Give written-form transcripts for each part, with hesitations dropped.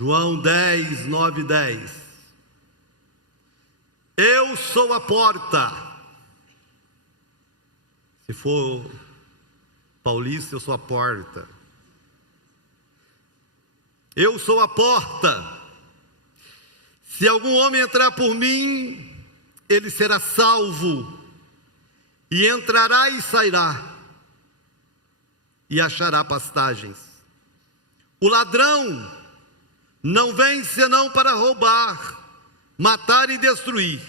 João 10, 9 e 10. Eu sou a porta. Se for paulista, eu sou a porta. Eu sou a porta. Se algum homem entrar por mim, ele será salvo, e entrará e sairá, e achará pastagens. O ladrão não vem senão para roubar, matar e destruir.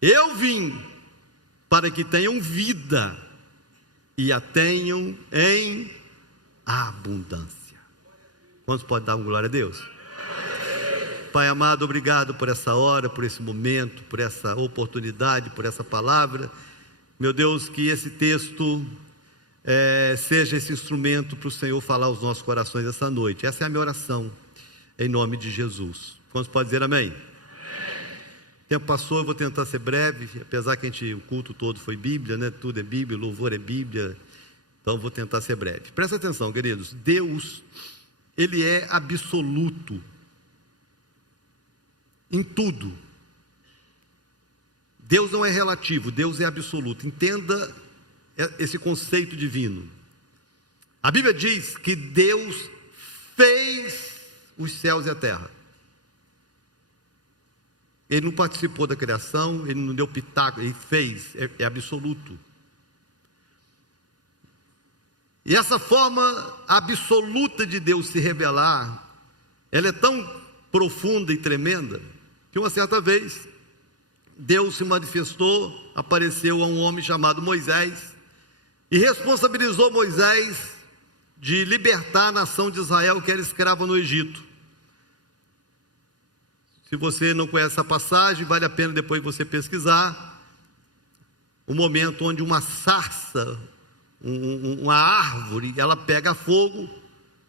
Eu vim para que tenham vida e a tenham em abundância. Quantos podem dar uma glória a Deus? Pai amado, obrigado por essa hora, por esse momento, por essa oportunidade, por essa palavra. Meu Deus, que esse texto seja esse instrumento para o Senhor falar aos nossos corações essa noite. Essa é a minha oração, em nome de Jesus. Quantos podem dizer amém? O tempo passou, eu vou tentar ser breve, apesar que o culto todo foi Bíblia, né? Tudo é Bíblia, louvor é Bíblia, então eu vou tentar ser breve. Presta atenção, queridos, Deus, Ele é absoluto em tudo. Deus não é relativo, Deus é absoluto. Entenda esse conceito divino. A Bíblia diz que Deus fez os céus e a terra. Ele não participou da criação, ele não deu pitaco, ele fez, é absoluto. E essa forma absoluta de Deus se revelar, ela é tão profunda e tremenda, que uma certa vez, Deus se manifestou, apareceu a um homem chamado Moisés, e responsabilizou Moisés de libertar a nação de Israel, que era escrava no Egito. Se você não conhece essa passagem, vale a pena depois você pesquisar. O momento onde uma sarça, uma árvore, ela pega fogo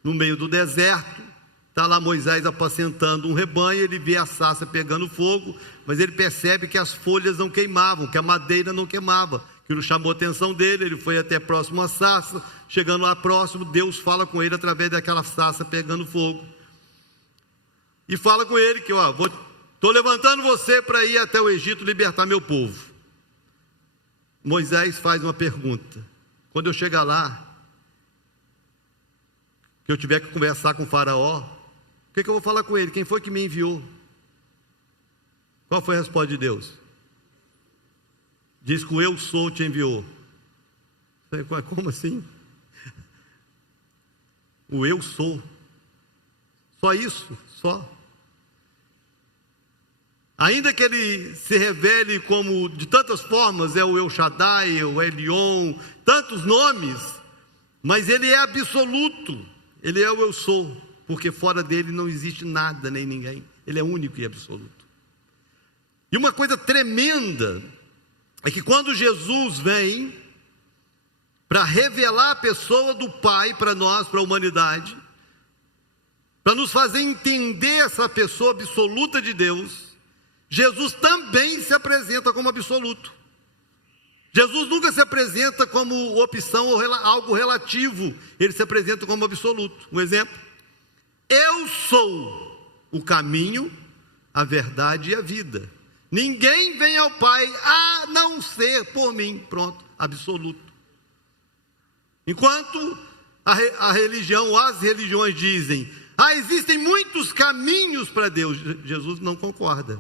no meio do deserto. Está lá Moisés apacentando um rebanho, ele vê a sarça pegando fogo, mas ele percebe que as folhas não queimavam, que a madeira não queimava. Aquilo chamou a atenção dele, ele foi até próximo à sarça. Chegando lá próximo, Deus fala com ele através daquela sarça pegando fogo. E fala com ele que, estou levantando você para ir até o Egito libertar meu povo. Moisés faz uma pergunta: quando eu chegar lá, que eu tiver que conversar com o faraó, o que eu vou falar com ele? Quem foi que me enviou? Qual foi a resposta de Deus? Diz que o eu sou te enviou. Como assim? O eu sou. Só isso, só. Ainda que ele se revele como de tantas formas, é o El Shaddai, o Elion, tantos nomes, mas ele é absoluto, ele é o eu sou, porque fora dele não existe nada nem ninguém, ele é único e absoluto. E uma coisa tremenda é que quando Jesus vem para revelar a pessoa do Pai para nós, para a humanidade, para nos fazer entender essa pessoa absoluta de Deus, Jesus também se apresenta como absoluto. Jesus nunca se apresenta como opção ou algo relativo, ele se apresenta como absoluto. Um exemplo: eu sou o caminho, a verdade e a vida. Ninguém vem ao Pai a não ser por mim. Pronto, absoluto. Enquanto a religião, as religiões dizem: existem muitos caminhos para Deus, Jesus não concorda.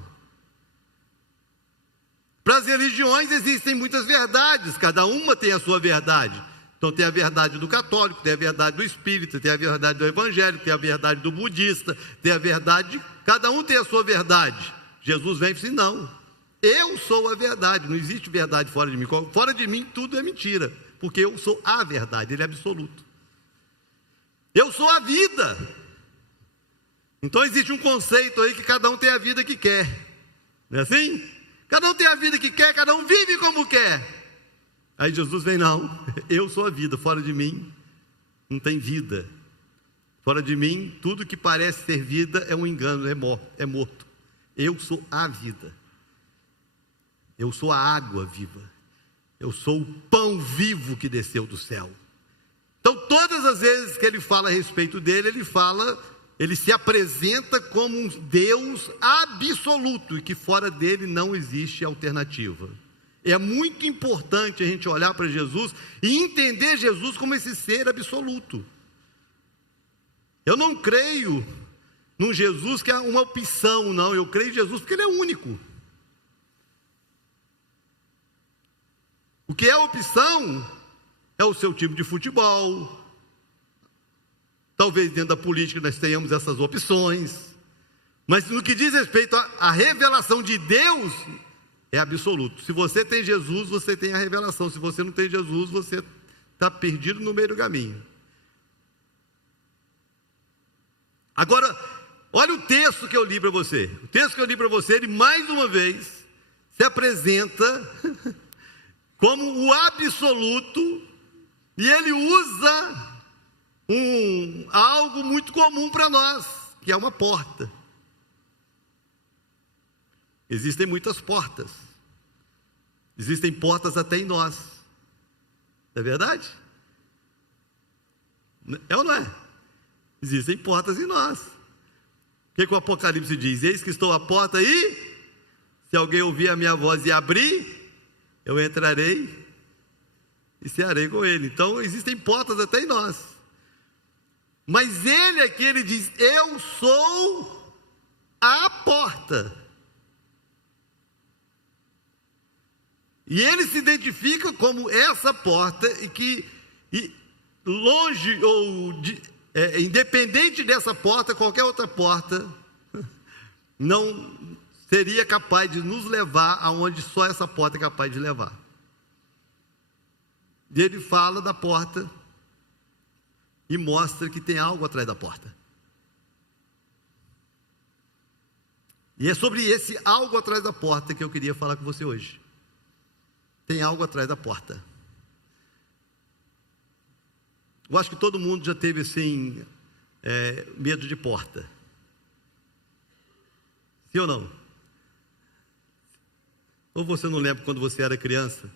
Para as religiões existem muitas verdades, cada uma tem a sua verdade. Então tem a verdade do católico, tem a verdade do espírita, tem a verdade do evangélico, tem a verdade do budista, tem a verdade, cada um tem a sua verdade. Jesus vem e diz assim: não, eu sou a verdade, não existe verdade fora de mim. Fora de mim tudo é mentira, porque eu sou a verdade, ele é absoluto. Eu sou a vida. Então existe um conceito aí que cada um tem a vida que quer, não é assim? Cada um tem a vida que quer, cada um vive como quer. Aí Jesus vem: não, eu sou a vida, fora de mim não tem vida. Fora de mim, tudo que parece ser vida é um engano, é morto. Eu sou a vida. Eu sou a água viva. Eu sou o pão vivo que desceu do céu. Então todas as vezes que ele fala a respeito dele, ele fala ele se apresenta como um Deus absoluto e que fora dele não existe alternativa. É muito importante a gente olhar para Jesus e entender Jesus como esse ser absoluto. Eu não creio num Jesus que é uma opção, não. Eu creio em Jesus porque ele é único. O que é opção é o seu time de futebol. Talvez dentro da política nós tenhamos essas opções. Mas no que diz respeito à revelação de Deus, é absoluto. Se você tem Jesus, você tem a revelação. Se você não tem Jesus, você está perdido no meio do caminho. Agora, olha o texto que eu li para você. O texto que eu li para você, ele mais uma vez se apresenta como o absoluto, e ele usa algo muito comum para nós, que é uma porta. Existem muitas portas. Existem portas até em nós. Não é verdade? É ou não é? Existem portas em nós. O que o Apocalipse diz? Eis que estou à porta e, se alguém ouvir a minha voz e abrir, eu entrarei e cearei com ele. Então existem portas até em nós. Mas ele aqui, ele diz, eu sou a porta. E ele se identifica como essa porta e longe ou independente dessa porta, qualquer outra porta não seria capaz de nos levar aonde só essa porta é capaz de levar. E ele fala da porta e mostra que tem algo atrás da porta. E é sobre esse algo atrás da porta que eu queria falar com você hoje. Tem algo atrás da porta. Eu acho que todo mundo já teve assim, medo de porta. Sim ou não? Ou você não lembra quando você era criança,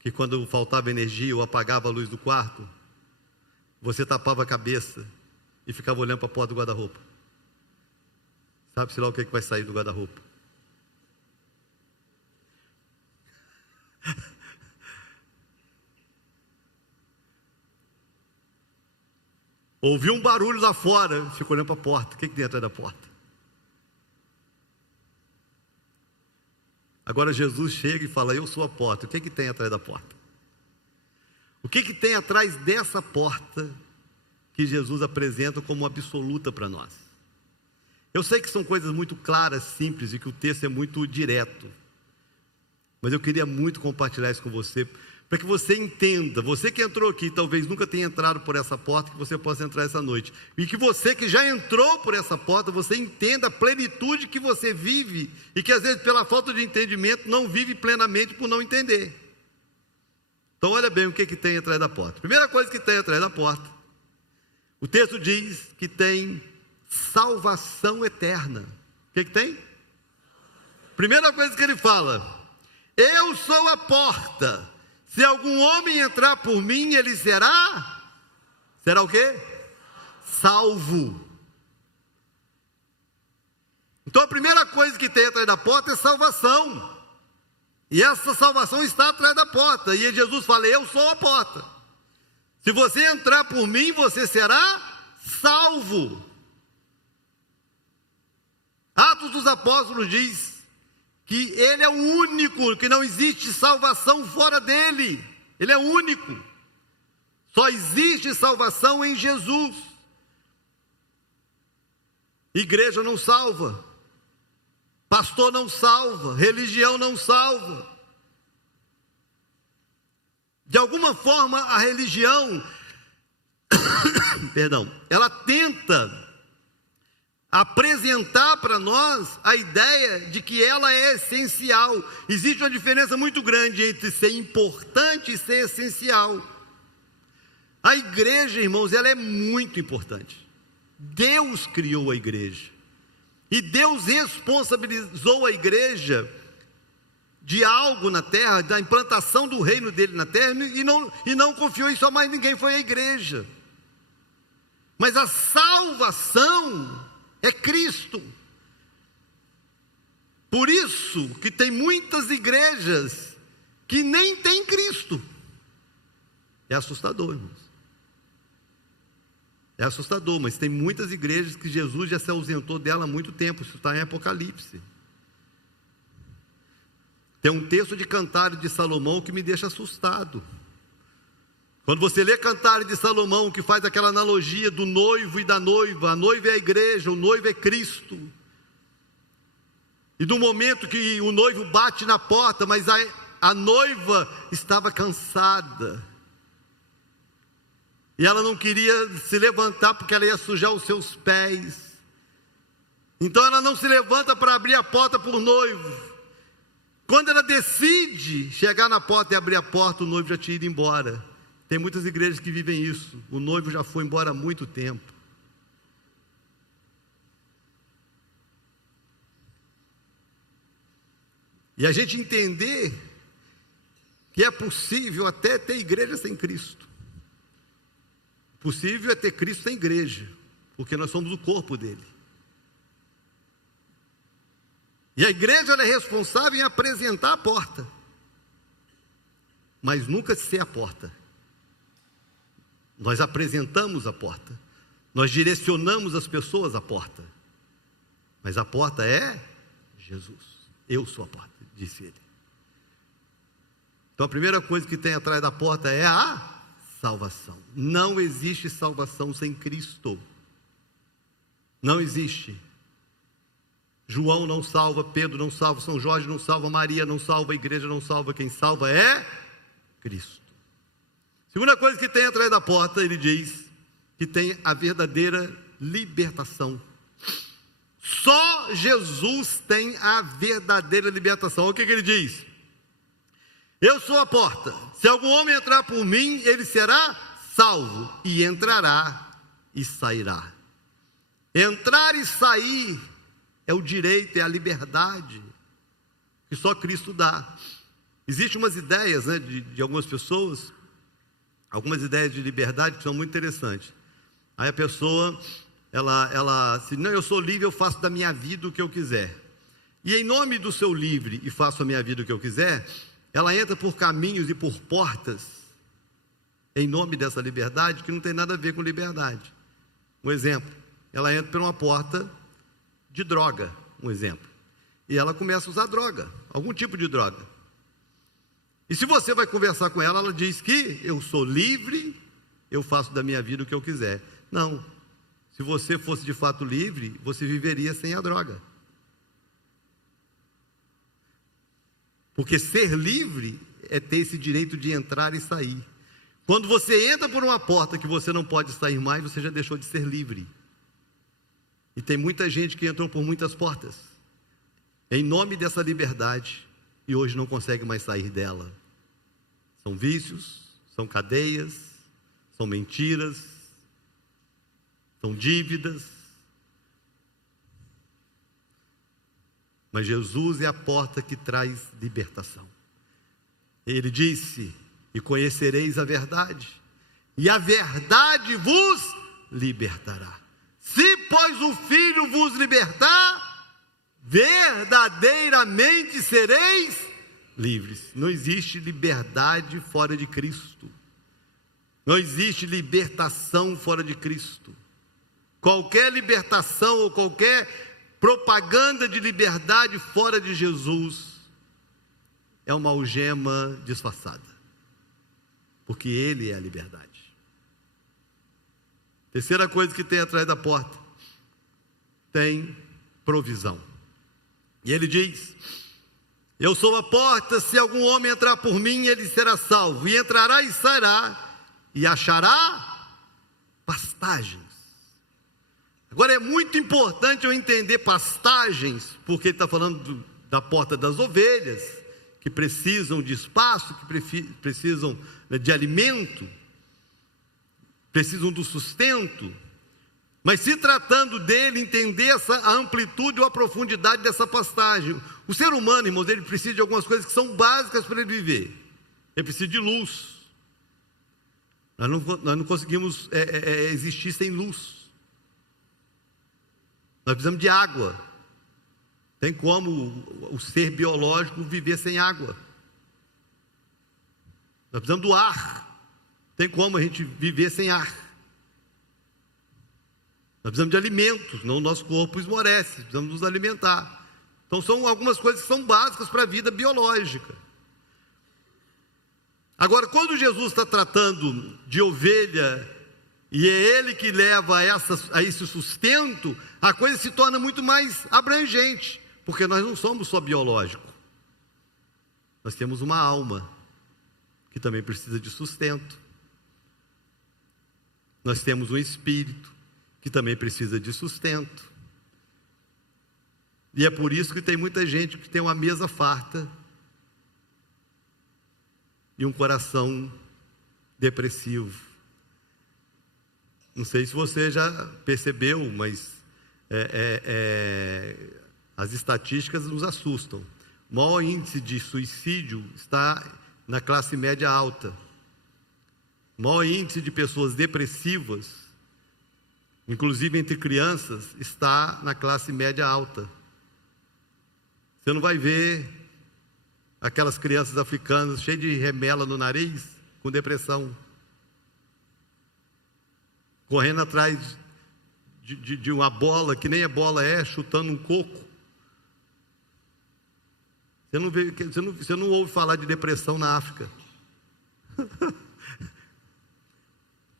que quando faltava energia ou apagava a luz do quarto, você tapava a cabeça e ficava olhando para a porta do guarda-roupa? Sabe-se lá o que vai sair do guarda-roupa? Ouviu um barulho lá fora, ficou olhando para a porta. O que tem atrás da porta? Agora Jesus chega e fala, eu sou a porta. O que tem atrás da porta? O que tem atrás dessa porta que Jesus apresenta como absoluta para nós? Eu sei que são coisas muito claras, simples, e que o texto é muito direto. Mas eu queria muito compartilhar isso com você, para que você entenda, você que entrou aqui, talvez nunca tenha entrado por essa porta, que você possa entrar essa noite. E que você que já entrou por essa porta, você entenda a plenitude que você vive, e que às vezes pela falta de entendimento, não vive plenamente por não entender. Então olha bem o que tem atrás da porta. Primeira coisa que tem atrás da porta, o texto diz que tem salvação eterna. O que tem? Primeira coisa que ele fala, eu sou a porta, se algum homem entrar por mim, ele será o quê? Salvo. Então a primeira coisa que tem atrás da porta é salvação, e essa salvação está atrás da porta, e Jesus fala, eu sou a porta, se você entrar por mim, você será salvo. Atos dos Apóstolos diz que ele é o único, que não existe salvação fora dele. Ele é único. Só existe salvação em Jesus. Igreja não salva. Pastor não salva. Religião não salva. De alguma forma a religião, ela tenta apresentar para nós a ideia de que ela é essencial. Existe uma diferença muito grande entre ser importante e ser essencial. A igreja, irmãos, ela é muito importante. Deus criou a igreja, e Deus responsabilizou a igreja de algo na terra, da implantação do reino dele na terra, e não confiou em só mais ninguém, foi a igreja. Mas a salvação é Cristo. Por isso que tem muitas igrejas que nem têm Cristo. É assustador, irmãos. É assustador, mas tem muitas igrejas que Jesus já se ausentou dela há muito tempo. Isso está em Apocalipse. Tem um texto de Cantares de Salomão que me deixa assustado. Quando você lê Cantares de Salomão, que faz aquela analogia do noivo e da noiva, a noiva é a igreja, o noivo é Cristo. E no momento que o noivo bate na porta, mas a noiva estava cansada. E ela não queria se levantar porque ela ia sujar os seus pés. Então ela não se levanta para abrir a porta para o noivo. Quando ela decide chegar na porta e abrir a porta, o noivo já tinha ido embora. Tem muitas igrejas que vivem isso. O noivo já foi embora há muito tempo. E a gente entender que é possível até ter igreja sem Cristo. Possível é ter Cristo sem igreja, porque nós somos o corpo dele. E a igreja ela é responsável em apresentar a porta, mas nunca ser a porta. Nós apresentamos a porta, nós direcionamos as pessoas à porta, mas a porta é Jesus. Eu sou a porta, disse ele. Então a primeira coisa que tem atrás da porta é a salvação. Não existe salvação sem Cristo. Não existe. João não salva, Pedro não salva, São Jorge não salva, Maria não salva, a igreja não salva. Quem salva é Cristo. Segunda coisa que tem atrás da porta, ele diz que tem a verdadeira libertação. Só Jesus tem a verdadeira libertação. Olha o que ele diz: eu sou a porta, se algum homem entrar por mim, ele será salvo, e entrará e sairá. Entrar e sair é o direito, é a liberdade que só Cristo dá. Existem umas ideias, né, de algumas pessoas, algumas ideias de liberdade que são muito interessantes. Aí a pessoa, ela se não, eu sou livre, eu faço da minha vida o que eu quiser. E em nome do seu livre e faço a minha vida o que eu quiser, ela entra por caminhos e por portas, em nome dessa liberdade, que não tem nada a ver com liberdade. Um exemplo, ela entra por uma porta de droga, um exemplo. E ela começa a usar droga, algum tipo de droga. E se você vai conversar com ela, ela diz que eu sou livre, eu faço da minha vida o que eu quiser. Não, se você fosse de fato livre, você viveria sem a droga. Porque ser livre é ter esse direito de entrar e sair. Quando você entra por uma porta que você não pode sair mais, você já deixou de ser livre. E tem muita gente que entrou por muitas portas, em nome dessa liberdade, e hoje não consegue mais sair dela. São vícios, são cadeias, são mentiras, são dívidas. Mas Jesus é a porta que traz libertação. Ele disse: e conhecereis a verdade, e a verdade vos libertará. Se, pois, o Filho vos libertar, verdadeiramente sereis livres. Não existe liberdade fora de Cristo. Não existe libertação fora de Cristo. Qualquer libertação ou qualquer propaganda de liberdade fora de Jesus é uma algema disfarçada, porque Ele é a liberdade. Terceira coisa que tem atrás da porta, tem provisão. E ele diz: eu sou a porta, se algum homem entrar por mim, ele será salvo, e entrará e sairá, e achará pastagens. Agora é muito importante eu entender pastagens, porque ele está falando da porta das ovelhas, que precisam de espaço, que precisam de alimento, precisam do sustento. Mas se tratando dele, entender a amplitude ou a profundidade dessa pastagem. O ser humano, irmãos, ele precisa de algumas coisas que são básicas para ele viver. Ele precisa de luz. Nós não conseguimos existir sem luz. Nós precisamos de água. Tem como o ser biológico viver sem água? Nós precisamos do ar. Tem como a gente viver sem ar? Nós precisamos de alimentos, senão o nosso corpo esmorece, precisamos nos alimentar. Então são algumas coisas que são básicas para a vida biológica. Agora, quando Jesus está tratando de ovelha, e é Ele que leva a esse sustento, a coisa se torna muito mais abrangente, porque nós não somos só biológicos. Nós temos uma alma, que também precisa de sustento. Nós temos um espírito, que também precisa de sustento. E é por isso que tem muita gente que tem uma mesa farta e um coração depressivo. Não sei se você já percebeu, mas as estatísticas nos assustam. O maior índice de suicídio está na classe média alta. O maior índice de pessoas depressivas, inclusive entre crianças, está na classe média alta. Você não vai ver aquelas crianças africanas cheias de remela no nariz, com depressão, correndo atrás de uma bola, que nem a bola chutando um coco. Você não ouve falar de depressão na África.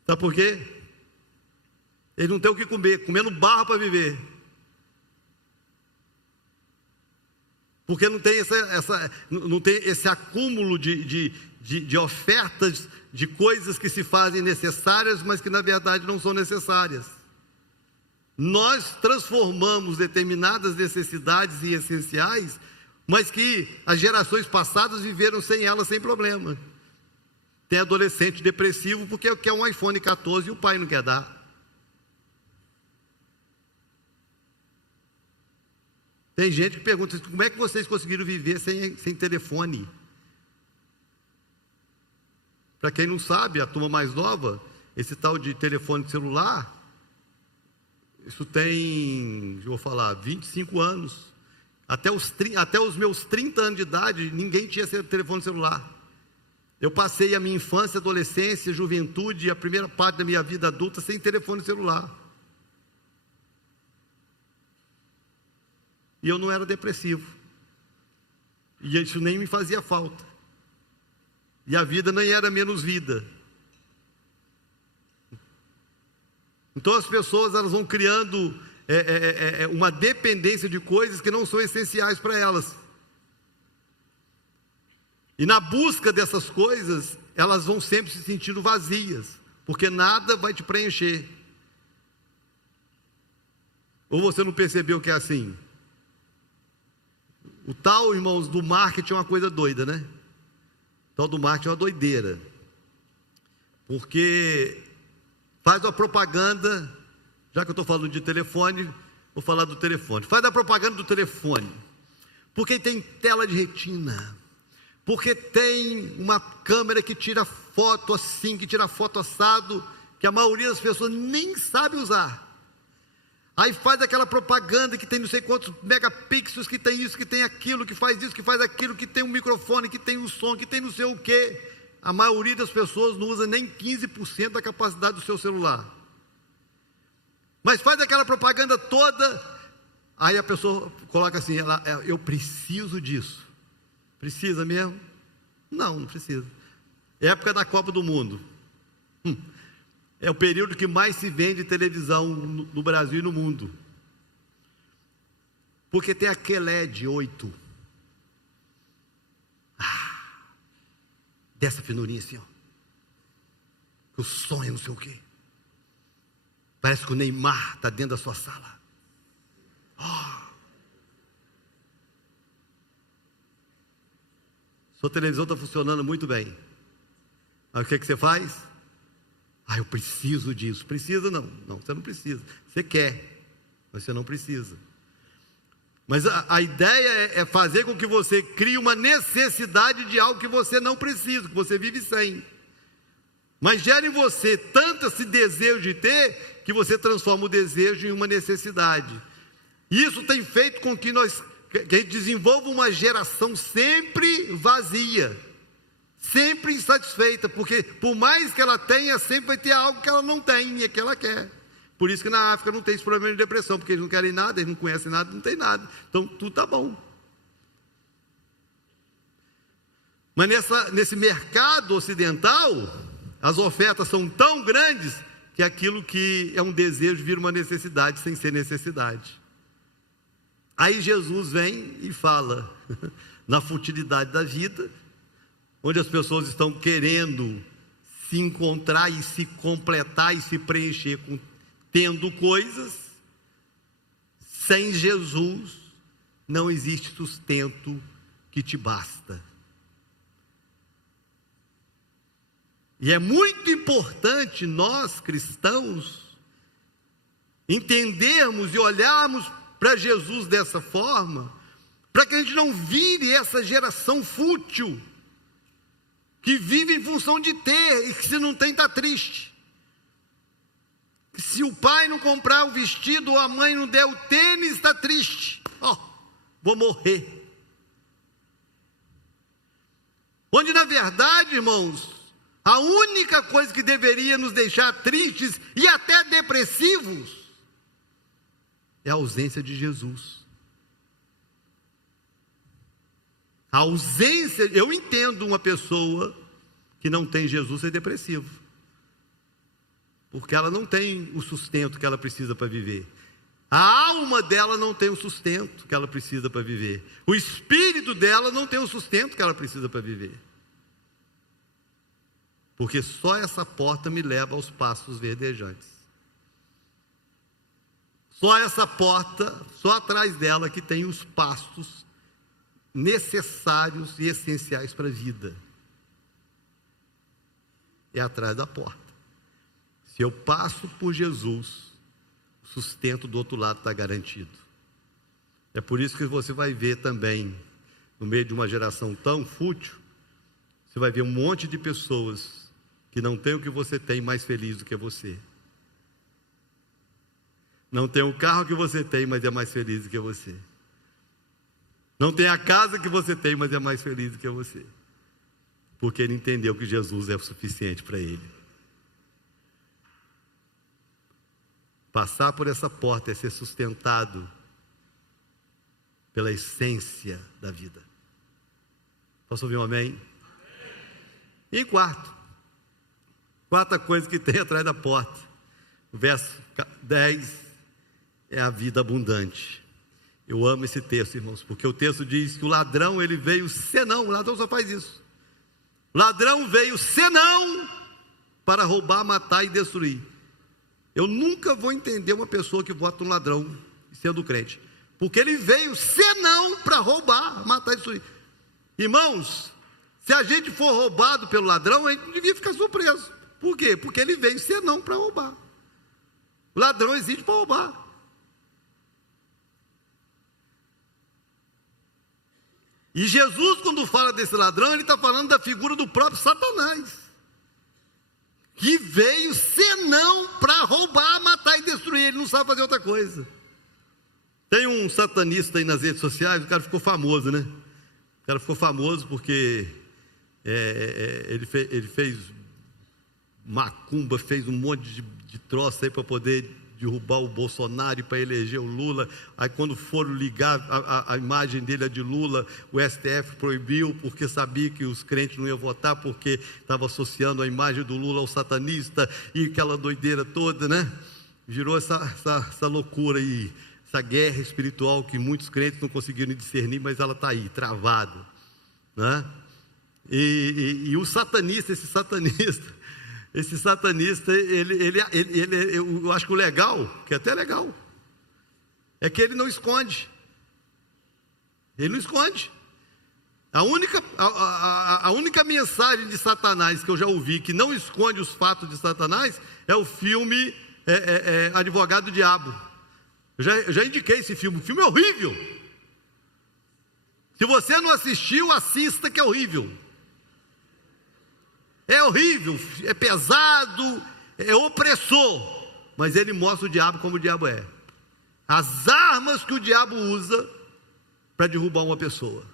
Sabe por quê? Eles não têm o que comer, comendo barro para viver. Porque não tem não tem esse acúmulo de ofertas, de coisas que se fazem necessárias, mas que na verdade não são necessárias. Nós transformamos determinadas necessidades em essenciais, mas que as gerações passadas viveram sem elas, sem problema. Tem adolescente depressivo porque quer um iPhone 14 e o pai não quer dar. Tem gente que pergunta, como é que vocês conseguiram viver sem telefone? Para quem não sabe, a turma mais nova, esse tal de telefone celular, isso tem, eu vou falar, 25 anos. Até os meus 30 anos de idade, ninguém tinha telefone celular. Eu passei a minha infância, adolescência, juventude e a primeira parte da minha vida adulta sem telefone celular. E eu não era depressivo. E isso nem me fazia falta. E a vida nem era menos vida. Então as pessoas, elas vão criando uma dependência de coisas que não são essenciais para elas. E na busca dessas coisas, elas vão sempre se sentindo vazias, porque nada vai te preencher. Ou você não percebeu que é assim? O tal, irmãos, do marketing é uma coisa doida, né? O tal do marketing é uma doideira. Porque faz uma propaganda, já que eu estou falando de telefone, vou falar do telefone. Faz a propaganda do telefone, porque tem tela de retina, porque tem uma câmera que tira foto assim, que tira foto assado, que a maioria das pessoas nem sabe usar. Aí faz aquela propaganda que tem não sei quantos megapixels, que tem isso, que tem aquilo, que faz isso, que faz aquilo, que tem um microfone, que tem um som, que tem não sei o quê. A maioria das pessoas não usa nem 15% da capacidade do seu celular. Mas faz aquela propaganda toda, aí a pessoa coloca assim, eu preciso disso. Precisa mesmo? Não, não precisa. Época da Copa do Mundo. É o período que mais se vende televisão no Brasil e no mundo. Porque tem aquele LED 8. Dessa finurinha assim, ó. O som é não sei o quê. Parece que o Neymar está dentro da sua sala. Sua televisão está funcionando muito bem. Mas o que você faz? Eu preciso disso. Precisa não. Não, você não precisa. Você quer, mas você não precisa. Mas a ideia é fazer com que você crie uma necessidade de algo que você não precisa, que você vive sem. mas gera em você tanto esse desejo de ter, que você transforma o desejo em uma necessidade. Isso tem feito com que que a gente desenvolva uma geração sempre vazia, sempre insatisfeita, porque por mais que ela tenha, sempre vai ter algo que ela não tem e que ela quer. Por isso que na África não tem esse problema de depressão, porque eles não querem nada, eles não conhecem nada, não tem nada. Então tudo está bom. Mas nesse mercado ocidental, as ofertas são tão grandes que aquilo que é um desejo vira uma necessidade sem ser necessidade. Aí Jesus vem e fala na futilidade da vida, onde as pessoas estão querendo se encontrar e se completar e se preencher tendo coisas. Sem Jesus não existe sustento que te basta. E é muito importante nós cristãos entendermos e olharmos para Jesus dessa forma, para que a gente não vire essa geração fútil, que vive em função de ter, e que se não tem está triste. Se o pai não comprar o vestido, ou a mãe não der o tênis, está triste. Vou morrer. Onde na verdade, irmãos, a única coisa que deveria nos deixar tristes e até depressivos é a ausência de Jesus. A ausência, eu entendo uma pessoa que não tem Jesus ser depressivo, porque ela não tem o sustento que ela precisa para viver. A alma dela não tem o sustento que ela precisa para viver. O espírito dela não tem o sustento que ela precisa para viver. Porque só essa porta me leva aos pastos verdejantes. Só essa porta, só atrás dela que tem os pastos necessários e essenciais para a vida. É atrás da porta. Se eu passo por Jesus, o sustento do outro lado está garantido. É por isso que você vai ver também, no meio de uma geração tão fútil, você vai ver um monte de pessoas que não tem o que você tem mais feliz do que você. Não tem o carro que você tem, mas é mais feliz do que você. Não tem a casa que você tem, mas é mais feliz do que você. Porque ele entendeu que Jesus é o suficiente para ele. Passar por essa porta é ser sustentado pela essência da vida. Posso ouvir um amém? E quarta coisa que tem atrás da porta, o verso 10, é a vida abundante. Eu amo esse texto, irmãos, porque o texto diz que o ladrão, ele veio senão, o ladrão só faz isso. O ladrão veio senão para roubar, matar e destruir. Eu nunca vou entender uma pessoa que vota um ladrão sendo crente, porque ele veio senão para roubar, matar e destruir. Irmãos, se a gente for roubado pelo ladrão, a gente não devia ficar surpreso. Por quê? Porque ele veio senão para roubar. O ladrão existe para roubar. E Jesus, quando fala desse ladrão, ele está falando da figura do próprio Satanás, que veio senão para roubar, matar e destruir. Ele não sabe fazer outra coisa. Tem um satanista aí nas redes sociais, o cara ficou famoso, né? O cara ficou famoso porque ele fez macumba, fez um monte de troço aí para poder derrubar o Bolsonaro e para eleger o Lula. Aí quando foram ligar a imagem dele, a de Lula, o STF proibiu, porque sabia que os crentes não iam votar, porque estava associando a imagem do Lula ao satanista, e aquela doideira toda, né? Girou essa loucura aí, essa guerra espiritual que muitos crentes não conseguiram discernir, mas ela está aí, travada, né? E o satanista, esse satanista, eu acho que o legal, que é até legal, é que ele não esconde. Ele não esconde. A única mensagem de Satanás que eu já ouvi, que não esconde os fatos de Satanás, é o filme Advogado do Diabo. Eu já indiquei esse filme. O filme é horrível. Se você não assistiu, assista, que é horrível. é horrível, é pesado, é opressor, mas ele mostra o diabo como o diabo é. As armas que o diabo usa para derrubar uma pessoa.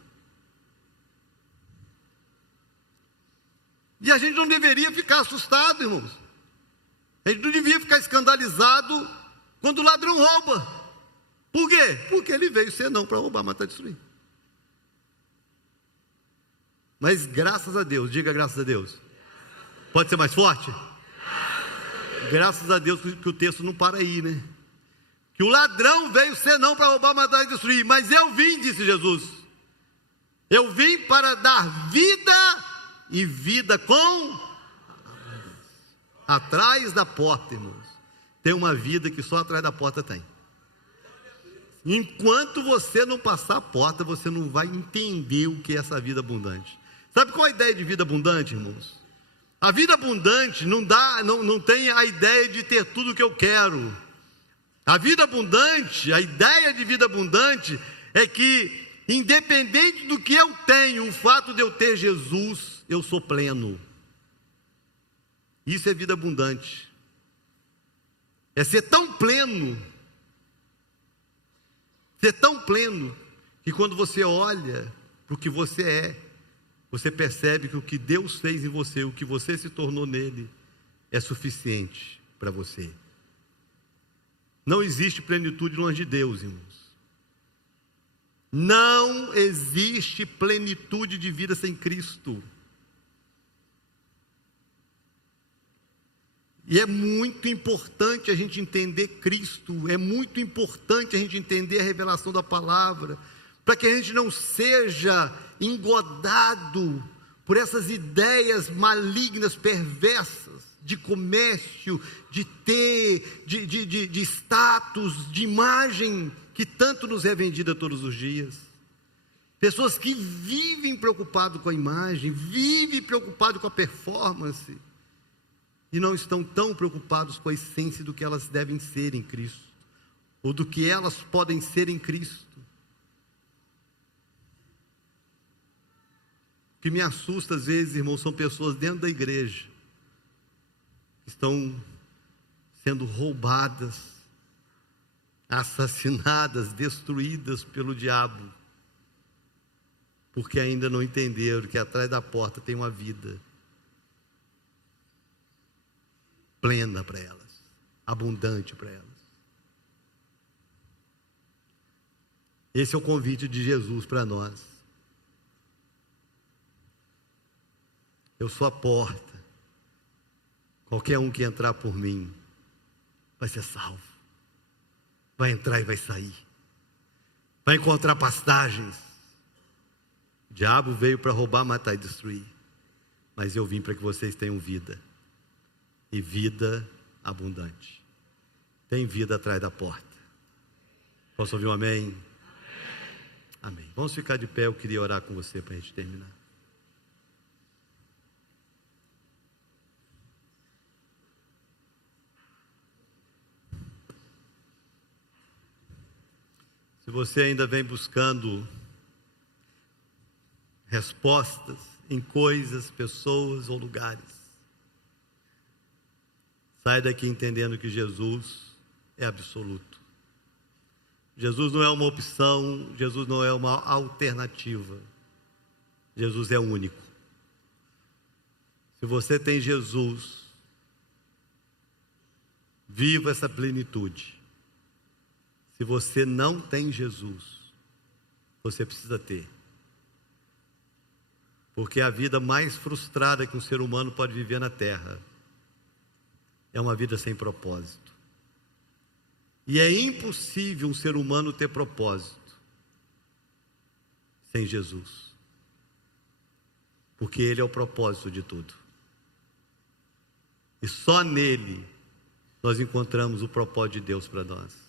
E a gente não deveria ficar assustado, irmãos. A gente não devia ficar escandalizado quando o ladrão rouba. Por quê? Porque ele veio senão para roubar, matar e destruir. Mas graças a Deus, diga graças a Deus. Pode ser mais forte? Graças a Deus que o texto não para aí, né? Que o ladrão veio senão para roubar, matar e destruir. Mas eu vim, disse Jesus. Eu vim para dar vida e vida com... Atrás da porta, irmãos, tem uma vida que só atrás da porta tem. Enquanto você não passar a porta, você não vai entender o que é essa vida abundante. Sabe qual é a ideia de vida abundante, irmãos? A vida abundante não tem a ideia de ter tudo o que eu quero. A vida abundante, a ideia de vida abundante é que, independente do que eu tenho, o fato de eu ter Jesus, eu sou pleno. Isso é vida abundante. É ser tão pleno, que quando você olha para o que você é, você percebe que o que Deus fez em você, o que você se tornou nele, é suficiente para você. Não existe plenitude longe de Deus, irmãos. Não existe plenitude de vida sem Cristo. E é muito importante a gente entender Cristo, é muito importante a gente entender a revelação da palavra, para que a gente não seja engodado por essas ideias malignas, perversas, de comércio, de ter, de status, de imagem, que tanto nos é vendida todos os dias. Pessoas que vivem preocupadas com a imagem, vivem preocupadas com a performance, e não estão tão preocupados com a essência do que elas devem ser em Cristo, ou do que elas podem ser em Cristo. O que me assusta às vezes, irmãos, são pessoas dentro da igreja, que estão sendo roubadas, assassinadas, destruídas pelo diabo, porque ainda não entenderam que atrás da porta tem uma vida plena para elas, abundante para elas. Esse é o convite de Jesus para nós. Eu sou a porta. Qualquer um que entrar por mim vai ser salvo. Vai entrar e vai sair. Vai encontrar pastagens. O diabo veio para roubar, matar e destruir. Mas eu vim para que vocês tenham vida. E vida abundante. Tem vida atrás da porta. Posso ouvir um amém? Amém. Amém. Vamos ficar de pé, eu queria orar com você para a gente terminar. Se você ainda vem buscando respostas em coisas, pessoas ou lugares, sai daqui entendendo que Jesus é absoluto. Jesus não é uma opção, Jesus não é uma alternativa. Jesus é único. Se você tem Jesus, viva essa plenitude. Se você não tem Jesus, você precisa ter. Porque a vida mais frustrada que um ser humano pode viver na terra é uma vida sem propósito. E é impossível um ser humano ter propósito sem Jesus. Porque Ele é o propósito de tudo. E só nele nós encontramos o propósito de Deus para nós.